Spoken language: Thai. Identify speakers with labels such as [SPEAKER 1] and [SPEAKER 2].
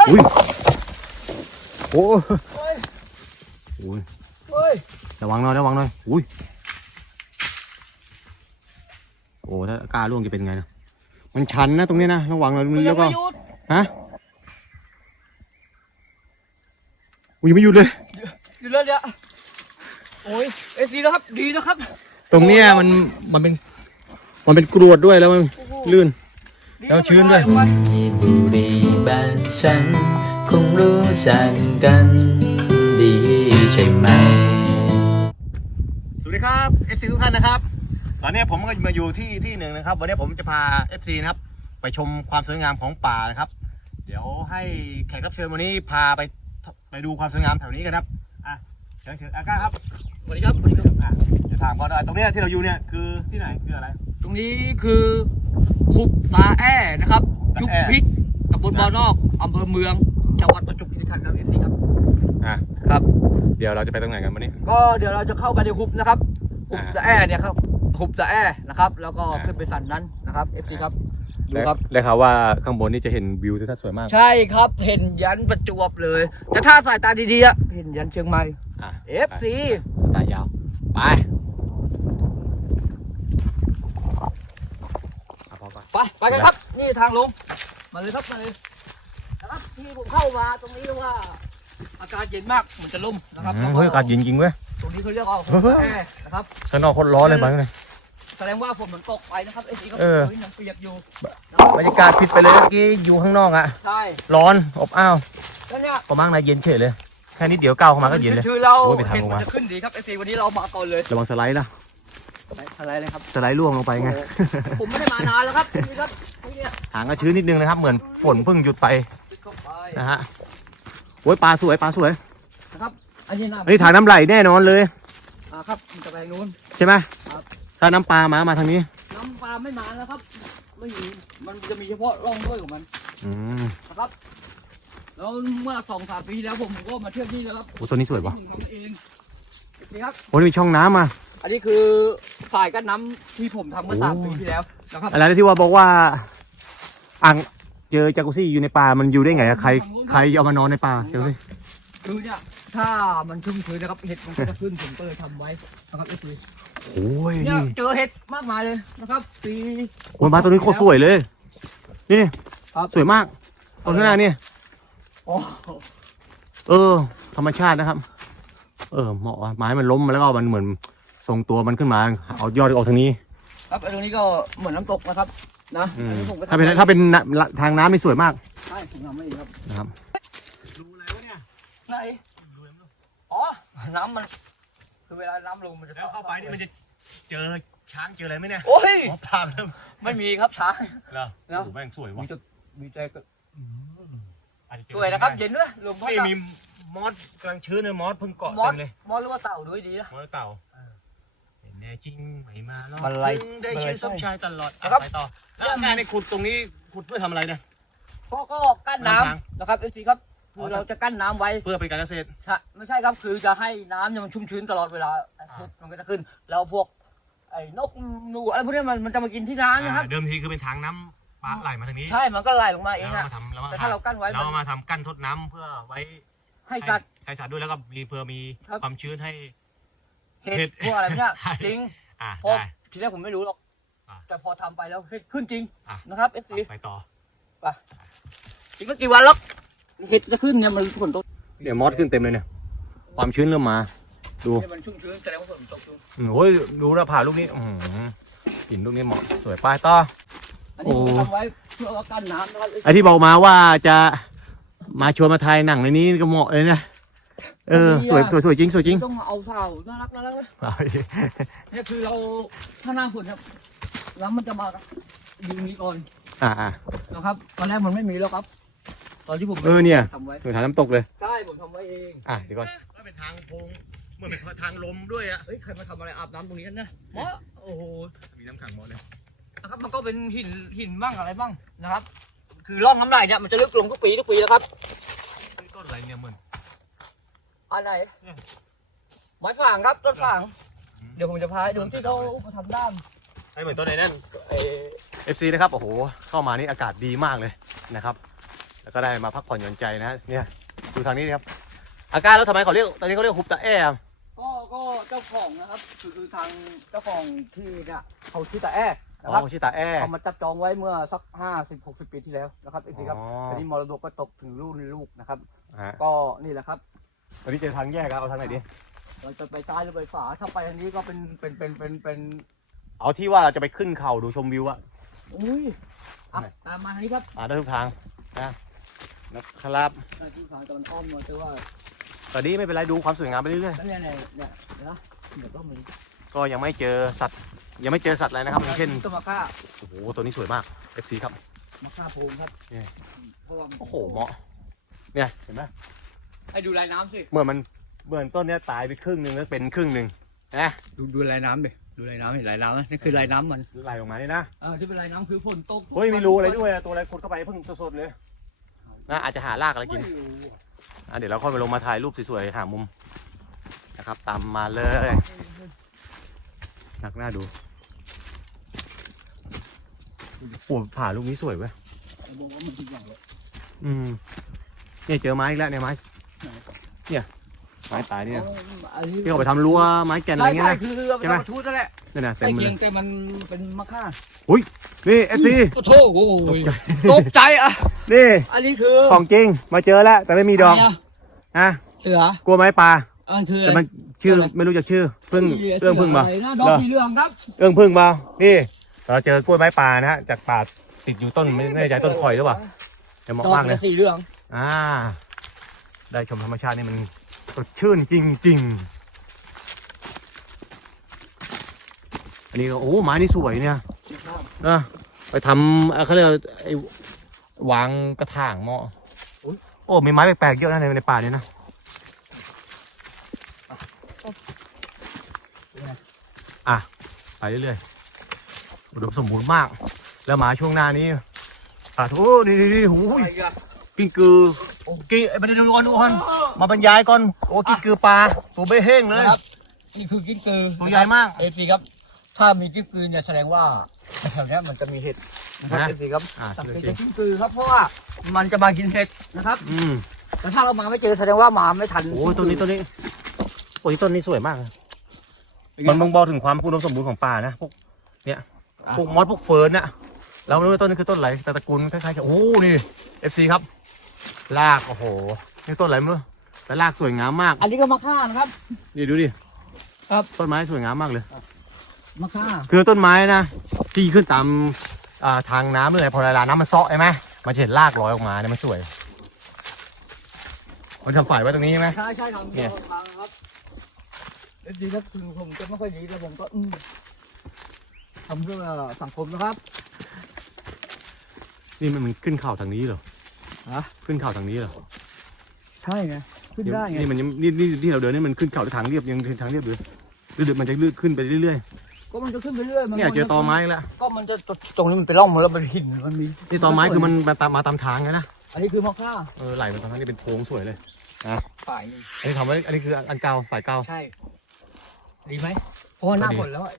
[SPEAKER 1] อุ้ยโอ้ยระวังหน่อยอุ้ยโอ้ถ้ากล้าล่วงจะเป็นไงนะมันชันนะตรงนี้นะระวังหน่อยแล้วก็ฮะอุ้ยไม่หยุดเลย
[SPEAKER 2] หยุดเลยเนี่ยโอ้ยดีนะครับดีนะครับ
[SPEAKER 1] ตรงเนี้ยมันเป็นกรวดด้วยแล้วมันลื่นแล้วชื้นด้วย
[SPEAKER 3] บุรีบ้านฉันคงรู้จักกันดีใช่ไหม
[SPEAKER 1] สวัสดีครับ FC ทุกท่านนะครับตอนนี้ผมก็มาอยู่ที่หนึ่งนะครับวันนี้ผมจะพา FC นะครับไปชมความสวยงามของป่านะครับเดี๋ยวให้แขกรับเชิญวันนี้พาไปดูความสวยงามแถวนี้กันครับเชิญอาก้าครับ
[SPEAKER 2] สวัสดีครับ
[SPEAKER 1] จะถามก่อนตรงนี้ที่เราอยู่เนี่ยคือที่ไหนคืออะไร
[SPEAKER 2] ตรงนี้คือหุบตาแอ้นะครับยุบพริกตำบลบ่อนอกอำเภอเมืองจังหวัดประจวบคีรีขันธ์ครับ FC ครับครับ
[SPEAKER 1] เดี๋ยวเราจะไปตรงไหนกันวันนี้
[SPEAKER 2] ก็เดี๋ยวเราจะเข้าไปในหุบนะครับหุบตาแอ้เนี่ยครับหุบตาแอ้นะครับแล้วก็ขึ้นไปสันนั้นนะครับ FC ครับดูครับ
[SPEAKER 1] ได้ข่าวว่าข้างบนนี่จะเห็นวิวที่สวยมาก
[SPEAKER 2] ใช่ครับเห็นยันประจวบเลยแต่ถ้าสายตาดีๆอะเห็นยันเชียงใหม่FC
[SPEAKER 1] ตายาวไป
[SPEAKER 2] กันครับนี่ทางลงมาเลยครับมาเลยนะครับที่ผมเข้ามาตรงนี้เรียกว่าอากาศเย็นมากเหมือนจะล่มนะครับ
[SPEAKER 1] เฮ้ยอากาศเย็นจริงเว้ย
[SPEAKER 2] ตรงนี้เขาเรียกว่าแอร์นะครับ
[SPEAKER 1] ข้างนอกคนร้อนเลยบ้างเลย
[SPEAKER 2] แสดงว่าฝนมันตกไปนะครับไอ้สีก็ยังเปียกอยู่
[SPEAKER 1] บรรยากาศผิดไปเลยเมื่อกี้อยู่ข้างนอกอ่ะ
[SPEAKER 2] ใช่
[SPEAKER 1] ร้อนอบอ้าว
[SPEAKER 2] แล้วเนี่ย
[SPEAKER 1] ประมาณไหนเย็นเฉยเลยแค่นิดเดียวก้าวเข้ามาก็เย็นเลย
[SPEAKER 2] คือเราเห็นมันจะขึ้นดีครับไอ้สีวันนี้เรามาก่อนเลย
[SPEAKER 1] ระวังสไลด์นะ
[SPEAKER 2] สไลด์เลยครับ
[SPEAKER 1] สไลด์ล่วงลงไปไง
[SPEAKER 2] ผมไม่ได้มานานแล้วครับนี่ครับ
[SPEAKER 1] หางก็ชื้นนิดนึงนะครับเหมือนฝนเพิ่งหยุดไปนะฮะโอ้ยปลาสวย
[SPEAKER 2] นะครับอัน
[SPEAKER 1] นี้ถ่ายน้ำไหลแน่นอนเลย
[SPEAKER 2] ครับมันจะไปนู้น
[SPEAKER 1] ใช่ไหมถ้าน้ำปลามาทางนี้
[SPEAKER 2] น้ำปลาไม่มาแล้วครับไม่มีมันจะมีเฉพาะร่องด้วยของมันนะครับแล้วเมื่อ2-3 ปีแล้วผมก็มาเที่ยวที่แล้วครับ
[SPEAKER 1] โอ้ตัวนี้สวยปะ
[SPEAKER 2] ทำเองนี่ครับ
[SPEAKER 1] โอ้มีช่องน้ำมา
[SPEAKER 2] อันนี้คือสายกั้นน้ำที่ผมทำเมื่อ3 ปีที่แล้วนะครับ
[SPEAKER 1] อะไรที่ว่าบอกว่าอ่างเจอจากุซี่อยู่ในป่ามันอยู่ได้ไงใครเอามานอนในป่าจากุซี่
[SPEAKER 2] คือเนี่ยถ้ามันชุ่มชื้นนะครับเห็ดมันก็จะขึ้นผมก็เลยทำไว้นะครับไอ้ตี
[SPEAKER 1] โอ้ย
[SPEAKER 2] เนี่ยเจอเห็ดมากมายเลยนะครับตี
[SPEAKER 1] โอ้ยมาตัวนี้โคตรสวยเลยนี่สวยมากตรงข้างหน้านี่ธรรมชาตินะครับเหมาะไม้มันล้มมาแล้วก็มันเหมือนทรงตัวมันขึ้นมาเอายอดออกทางนี้
[SPEAKER 2] ครับตรงนี้ก็เหมือนน้ำตกนะครับนะ
[SPEAKER 1] ถ้าเป็นทางน้ำนี่สวยมาก
[SPEAKER 2] ใช่ผมทำไม่ดีครับ
[SPEAKER 1] นะครับ
[SPEAKER 2] ดูอะไรวะเนี่ยไหนน้ำมันคือเวลาน้ำลงมันจะ
[SPEAKER 1] แล้วเข้าไปนี่มันจะเจอช้างเจออะไรไหมเนี่ย
[SPEAKER 2] โอ้ย
[SPEAKER 1] ภาพ
[SPEAKER 2] ไม่มีครับช้าง
[SPEAKER 1] เหรอแม่งสวยว่ะ
[SPEAKER 2] มีใจก็สวยนะครับเย็นด้วยลมพัด
[SPEAKER 1] มีมอสกำลังชื้นเลยมอสเพิ่งเกาะเต็มเลย
[SPEAKER 2] มอสหรือว่าเต่าด้วยดีนะ
[SPEAKER 1] มอสเต่าแน่จริงไม่มาหรอกได้ชื่อซับชายตลอดไปต่อแล้วงานในขุดตรงนี้ขุดเพื่อทำอะไรเนี่ย
[SPEAKER 2] ก็กั้นน้ำนะครับเอซีครับคือเราจะกั้นน้ำไว้
[SPEAKER 1] เพื่อเป็นการเกษตร
[SPEAKER 2] ไม่ใช่ครับคือจะให้น้ำมันชุ่มชื้นตลอดเวลามันก็จะขึ้นแล้วพวกไอ้นกหนูอะไรพวกนี้มันจะมากินที่น้ำนะครับ
[SPEAKER 1] เดิมทีคือเป็นทางน้ำปลาไหลมาทางนี้
[SPEAKER 2] ใช่มันก็ไหลลงมาเองนะแต่ถ้าเรากั้นไว้
[SPEAKER 1] เรามาทำกั้นทดน้ำเพื่อไว้
[SPEAKER 2] ให้สัตว์
[SPEAKER 1] ด้วยแล้วก็มีเพื่อมีความชื้นให้
[SPEAKER 2] เห็ดพวกอะไรเนี่ยจริงพอทีแรกผมไม่รู้หรอกแต่พอทำไปแล้วขึ้นจริงนะครับFC
[SPEAKER 1] ไปต่อ
[SPEAKER 2] ไปอีกไม่กี่วันแล้วเห็ดจะขึ้นเนี่ยมันฝนตก
[SPEAKER 1] เดี๋ยวมอสขึ้นเต็มเลยเนี่ยความชื้นเริ่มมาดู
[SPEAKER 2] มันชุ่มชื้นแสดงว่าฝนตก
[SPEAKER 1] โอ้ยดูนะผ่าลูกนี้หินลูกนี้เหมาะสวยป้ายต่อ
[SPEAKER 2] อันนี้ทำไว้เพื่อกั้นน้ำนะครับ
[SPEAKER 1] ไอที่บอกมาว่าจะมาชวนมาถ่ายหนังในนี้ก็เหมาะเลยนะสวยจริง
[SPEAKER 2] ต้องเอาเผาน่ารักเลยนี่คือเราถ้าหน้าฝนครับแล้วมันจะมายิงนี้ก่อนนะครับตอนแรกมันไม่มีแล้วครับตอนที่ผม
[SPEAKER 1] เนี่ยทำไว้ถ่ายน้ำตกเลย
[SPEAKER 2] ใช่ผมทำไว้เอง
[SPEAKER 1] เดี๋ยวก่อนก็เป็นทางโค้งเหมือนเป็นทางลมด้วย
[SPEAKER 2] ใครมาทำอะไรอาบน้ำตรงนี้กันนะโอ้โห
[SPEAKER 1] มีน้ำขังหมดเลย
[SPEAKER 2] นะครับมันก็เป็นหินบ้างอะไรบ้างนะครับคือร่องน้ำไหลเนี่ยมันจะลึกลงทุกปีแล้วครับ
[SPEAKER 1] ต้นอะไรเนี่ยเหมือน
[SPEAKER 2] อะไรไม้ฝางครับต้นฝางเดี๋ยวผมจะพาดูที่เราทำด้าม
[SPEAKER 1] เหมือนต้นไหนนั่นFCนะครับโอ้โหเข้ามานี่อากาศดีมากเลยนะครับแล้วก็ได้มาพักผ่อนหย่อนใจนะเนี่ยดูทางนี้ครับอาการแล้วทำไมเขาเรียกตอนนี้เขาเรียกหุบตะแอ้อะ
[SPEAKER 2] ก็เจ้าของนะครับคือทางเจ้าของที่เนี่ยเขาชื่อตาแอ้นะ
[SPEAKER 1] อ๋
[SPEAKER 2] ครับ
[SPEAKER 1] อชื่อตาแอ้
[SPEAKER 2] เขามาจับจองไว้เมื่อสัก50-60 ปีที่แล้วนะครับอีกทีครับ
[SPEAKER 1] อ๋อ
[SPEAKER 2] ตอนนี้มรดกก็ตกถึงรุ่นลูกนะครับ
[SPEAKER 1] ฮะ
[SPEAKER 2] ก็นี่แหละครับ
[SPEAKER 1] ตอนนี้เจอทางแยกครับเอาทางไหนดี
[SPEAKER 2] เราจะไปซ้ายหรือไปขวาถ้าไปทางนี้ก็เป็น
[SPEAKER 1] เอาที่ว่าเราจะไปขึ้นเขาดูชมวิวอะ
[SPEAKER 2] อุ้ยอ่ะตามมาทางนี้ครับ
[SPEAKER 1] ได้ทุกทางนะครับ
[SPEAKER 2] ที่ทางตะวันอ้อมมาแต่ว่า
[SPEAKER 1] ตอนนี้ไม่เป็นไรดูความสวยงามไปเรื่อย
[SPEAKER 2] แล้วเนี่ยนะเดี๋ยวก็มี
[SPEAKER 1] ๆก็ยังไม่เจอสัตว์ยังไม่เจอสัตว์อะไรนะครับอย่างเช่น
[SPEAKER 2] ต้นมะค่า
[SPEAKER 1] โอ้โหตัวนี้สวยมาก FC ครับ
[SPEAKER 2] มะค่าโพงครับ
[SPEAKER 1] นี่
[SPEAKER 2] เพราะว่า
[SPEAKER 1] โอ้โหเหมาะเนี่ยเห็นไหม
[SPEAKER 2] ให้ดูลายน้ำสิ
[SPEAKER 1] เหมือนต้นเนี้ยตายไปครึ่งหนึ่งแล้วเป็นครึ่งหนึ่งนะ
[SPEAKER 2] ดูลายน้ำดิดูลายน้ำเห็นลายน้ำไหมนี่คือลายน้ำมัน
[SPEAKER 1] ไหลออกมานี่นะ
[SPEAKER 2] ที่เป็นลายน้ำคือฝนตก
[SPEAKER 1] เฮ้ยมีรูอะไรด้วยอะตัวอะไรคนเข้าไปเพิ่งสดๆเลยนะอาจจะหารากอะไรกิน
[SPEAKER 2] ไม่รู้อะ
[SPEAKER 1] เดี๋ยวเราค่อยไปลงมาถ่ายรูปสวยๆหามุมนะครับตามมาเลยหนักหน้าดูโอ้ผ่าลูกนี้สวยเว้ย
[SPEAKER 2] ไอ้บอกว่ามันทุกอย่างเลย
[SPEAKER 1] เนี่ยเจอไม้อีกแล้วเนี่ยไม้เนี่ยไม้ตายเนี่ย
[SPEAKER 2] อันนี้
[SPEAKER 1] ที่เขาไปทำรั้วไม้แก่นอะไรเงี้ย
[SPEAKER 2] ใช่
[SPEAKER 1] นะ
[SPEAKER 2] คือเอาไปทำกระทู้นั่นแหละ
[SPEAKER 1] นี่นะเต็
[SPEAKER 2] ใกล้
[SPEAKER 1] มเล
[SPEAKER 2] เคีย
[SPEAKER 1] ย
[SPEAKER 2] งแต่มันเป็นมะค่า
[SPEAKER 1] นี่เอฟซี
[SPEAKER 2] โอ้โหตกใจอ่ะ
[SPEAKER 1] นี่
[SPEAKER 2] อันนี้คือ
[SPEAKER 1] ของจริงมาเจอแล้วแต่ไม่มีดอก
[SPEAKER 2] ะไรอะ
[SPEAKER 1] นะ
[SPEAKER 2] เสือก
[SPEAKER 1] ลัวไม้ปลา
[SPEAKER 2] อันคืออะ
[SPEAKER 1] แต่
[SPEAKER 2] ไร
[SPEAKER 1] มันชื่อ
[SPEAKER 2] อะไร
[SPEAKER 1] ไม่รู้จักชื่อพึ่งเอื้องพึ่งมา
[SPEAKER 2] สืะไรนะดอกสีเหลืองครับ
[SPEAKER 1] เอื้องพึ่งมานี่เราเจอกล้วยไม้ปลานะฮะจากป่าติดอยู่ต้นไม่แน่ใจต้นข่อยหรือเปล่าแต่เหมาะ
[SPEAKER 2] ดอก
[SPEAKER 1] มากเลย
[SPEAKER 2] สีเหลือง
[SPEAKER 1] ได้ชมธรรมชาตินี่มันสดชื่นจริงๆ อันนี้ก็โอ้ไม้นี่สวยเนี่ยนะไปทำเขาเรียกว่าไอ้วางกระถางเหมาะโอ้มีไม้แปลกๆเยอะนะในป่านี้นะไปเรื่อยๆอุดมสมบูรณ์มาก แล้วหมาช่วงหน้านี้โอ้นี่หูย
[SPEAKER 2] อะไรอะ
[SPEAKER 1] กิ้งกือกิ้งไอ้บันไดดูก่อนมาบรรยายก่อนโอ้กิ้งกือปลาตัวเบ้เฮ้งเลย
[SPEAKER 2] นะครับนี่คือกิ้งกือ
[SPEAKER 1] ตัวใหญ่มาก
[SPEAKER 2] เอฟซีครับ ถ้ามีกิ้งกือเนี่ยแสดงว่าแถวเนี้ยมันจะมีเห็ดนะครับเอฟซีครับสังเกตจากกิ้งกือครับเพราะว่ามันจะมากินเห็ดนะครับแต่ถ้าเรามาไม่เจอแสดงว่ามาไม่ทัน
[SPEAKER 1] โอ้ต้นนี้โอ้ยต้นนี้สวยมากมันบ่งบอกถึงความอุดมสมบูรณ์ของป่านะพวกพวกมอสพวกเฟิร์นน่ะเราไม่รู้ว่าต้นนี้คือต้นอะไรแต่ตระกูลคล้ายๆกันโอ้นี่ FC ครับรากโอ้โหนี่ต้นอะไรไม่รู้แต่รากสวยงามมาก
[SPEAKER 2] อันนี้ก็มะค่านะครับ
[SPEAKER 1] นี่ดูดิ
[SPEAKER 2] ครับ
[SPEAKER 1] ต้นไม้สวยงามมากเลย
[SPEAKER 2] มะค่า
[SPEAKER 1] คือต้นไม้นะที่ขึ้นตามทางน้ำเลยพอเวลาน้ำมันเซาะใช่ไหมมันจะเห็นรากลอยออกมาเนี่ยมันสวยมันทำฝ่ายไว้ตรงนี้ใช่ไหม
[SPEAKER 2] ใช่ทาง
[SPEAKER 1] เนี่ย
[SPEAKER 2] ทางครับเอฟซีครับคือผมจะไม่ค่อยดีแต่ผมก็ทำเพื่อสังคมนะครับ
[SPEAKER 1] นี่มันขึ้นเข่าทางนี้เหรอ
[SPEAKER 2] ฮะ
[SPEAKER 1] ขึ้นเข่าทางนี้เหรอ
[SPEAKER 2] ใช่ไงขึ้นได้ไง
[SPEAKER 1] นี่มันยังนี่ที่เราเดินนี่มันขึ้นเขาทางเรียบยังทางเรียบเลยหรือมันจะลื่นขึ้นไปเรื่อย
[SPEAKER 2] ก็มันจะขึ้นไปเรื่อย
[SPEAKER 1] ๆเนี่ยเจอตอไม้อีกแล้ว
[SPEAKER 2] ก็มันจะตรงนี้มันเป็นร่องแล้วมันหินมันมี
[SPEAKER 1] นี่ตอไม้คือมันมาตามทางไงนะ
[SPEAKER 2] อันนี้คือมะค่า
[SPEAKER 1] ไหลมาทางนี้เป็นโค้งสวยเลย
[SPEAKER 2] ฝ่าย
[SPEAKER 1] อันนี้ทำไว้อันนี้คืออันเก่าฝ่ายเก่า
[SPEAKER 2] ใช่ดีไหมเพราะว่าหน้าฝนแล้ว